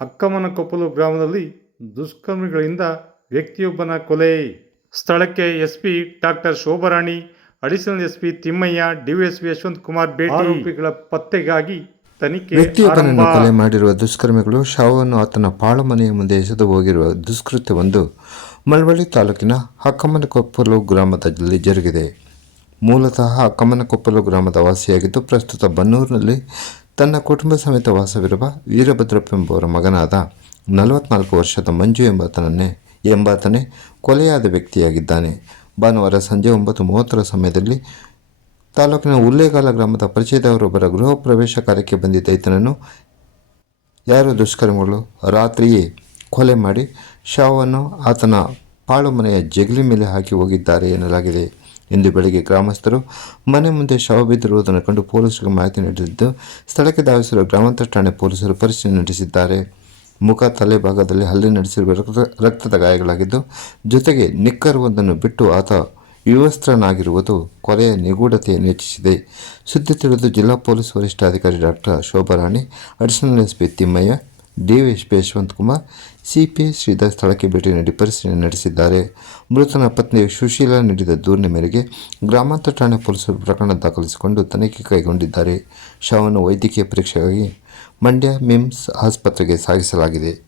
ಅಕ್ಕಮ್ಮನಕೊಪ್ಪಲು ಗ್ರಾಮದಲ್ಲಿ ದುಷ್ಕರ್ಮಿಗಳಿಂದ ವ್ಯಕ್ತಿಯೊಬ್ಬನ ಕೊಲೆ. ಸ್ಥಳಕ್ಕೆ S P doctor Shobharani additional S P Thimmaiah D Y S P Yashwanth Kumar ಭೇಟಿ. ಆರೋಪಿಗಳ ಪತ್ತೆಗಾಗಿ ತನಿಖೆ ವ್ಯಕ್ತಿಯೊಬ್ಬನನ್ನು ಆರಂಭ. ಕೊಲೆ ಮಾಡಿರುವ ದುಷ್ಕರ್ಮಿಗಳು ಶವವನ್ನು ಆತನ ಪಾಳು ಮನೆಯ ಮುಂದೆ ಎಸೆದು ಹೋಗಿರುವ ದುಷ್ಕೃತ್ಯವೊಂದು ಮಳವಳ್ಳಿ ತಾಲೂಕಿನ ಅಕ್ಕಮನಕೊಪ್ಪಲು ಗ್ರಾಮದಲ್ಲಿ ಜರುಗಿದೆ. ಮೂಲತಃ ಅಕ್ಕಮನಕೊಪ್ಪಲು ಗ್ರಾಮದ ವಾಸಿಯಾಗಿದ್ದು ಪ್ರಸ್ತುತ ಬನ್ನೂರಿನಲ್ಲಿ ತನ್ನ ಕುಟುಂಬ ಸಮೇತ ವಾಸವಿರುವ ವೀರಭದ್ರಪ್ಪ ಎಂಬುವರ ಮಗನಾದ ನಲವತ್ನಾಲ್ಕು ವರ್ಷದ ಮಂಜು ಎಂಬಾತನನ್ನೇ ಎಂಬಾತನೇ ಕೊಲೆಯಾದ ವ್ಯಕ್ತಿಯಾಗಿದ್ದಾನೆ. ಭಾನುವಾರ ಸಂಜೆ ಒಂಬತ್ತು ಮೂವತ್ತರ ಸಮಯದಲ್ಲಿ ತಾಲೂಕಿನ ಉಲ್ಲೇಗಾಲ ಗ್ರಾಮದ ಪರಿಚಯದವರೊಬ್ಬರ ಗೃಹ ಪ್ರವೇಶ ಕಾರ್ಯಕ್ಕೆ ಬಂದಿದ್ದ ಈತನನ್ನು ಯಾರೋ ದುಷ್ಕರ್ಮಿಗಳು ರಾತ್ರಿಯೇ ಕೊಲೆ ಮಾಡಿ ಶವವನ್ನು ಆತನ ಪಾಳು ಮನೆಯ ಜಗಲಿ ಮೇಲೆ ಹಾಕಿ ಹೋಗಿದ್ದಾರೆ ಎನ್ನಲಾಗಿದೆ. ಇಂದು ಬೆಳಗ್ಗೆ ಗ್ರಾಮಸ್ಥರು ಮನೆ ಮುಂದೆ ಶವ ಬಿದ್ದಿರುವುದನ್ನು ಕಂಡು ಪೊಲೀಸರಿಗೆ ಮಾಹಿತಿ ನೀಡಿದ್ದು, ಸ್ಥಳಕ್ಕೆ ಧಾವಿಸಿರುವ ಗ್ರಾಮಾಂತರ ಠಾಣೆ ಪೊಲೀಸರು ಪರಿಶೀಲನೆ ನಡೆಸಿದ್ದಾರೆ. ಮುಖ, ತಲೆ ಭಾಗದಲ್ಲಿ ಹಲ್ಲೆ ನಡೆಸಿರುವ ರಕ್ತ, ರಕ್ತದ ಗಾಯಗಳಾಗಿದ್ದು, ಜೊತೆಗೆ ನಿಕ್ಕರುವೊಂದನ್ನು ಬಿಟ್ಟು ಆತ ವಿವಸ್ತ್ರನಾಗಿರುವುದು ಕೊಲೆಯ ನಿಗೂಢತೆಯನ್ನು ಹೆಚ್ಚಿಸಿದೆ ಸುದ್ದಿ ತಿಳಿದು ಜಿಲ್ಲಾ ಪೊಲೀಸ್ ವರಿಷ್ಠಾಧಿಕಾರಿ doctor Shobharani, additional S P Thimmaiah D Y S P Yashwanth Kumar C P I Sridhar ಸ್ಥಳಕ್ಕೆ ಭೇಟಿ ನೀಡಿ ಪರಿಶೀಲನೆ ನಡೆಸಿದ್ದಾರೆ. ಮೃತನ ಪತ್ನಿ ಸುಶೀಲಾ ನೀಡಿದ ದೂರಿನ ಮೇರೆಗೆ ಗ್ರಾಮಾಂತರ ಠಾಣೆ ಪೊಲೀಸರು ಪ್ರಕರಣ ದಾಖಲಿಸಿಕೊಂಡು ತನಿಖೆ ಕೈಗೊಂಡಿದ್ದಾರೆ. ಶವವನ್ನು ವೈದ್ಯಕೀಯ ಪರೀಕ್ಷೆಗಾಗಿ ಮಂಡ್ಯ ಮಿಮ್ಸ್ ಆಸ್ಪತ್ರೆಗೆ ಸಾಗಿಸಲಾಗಿದೆ.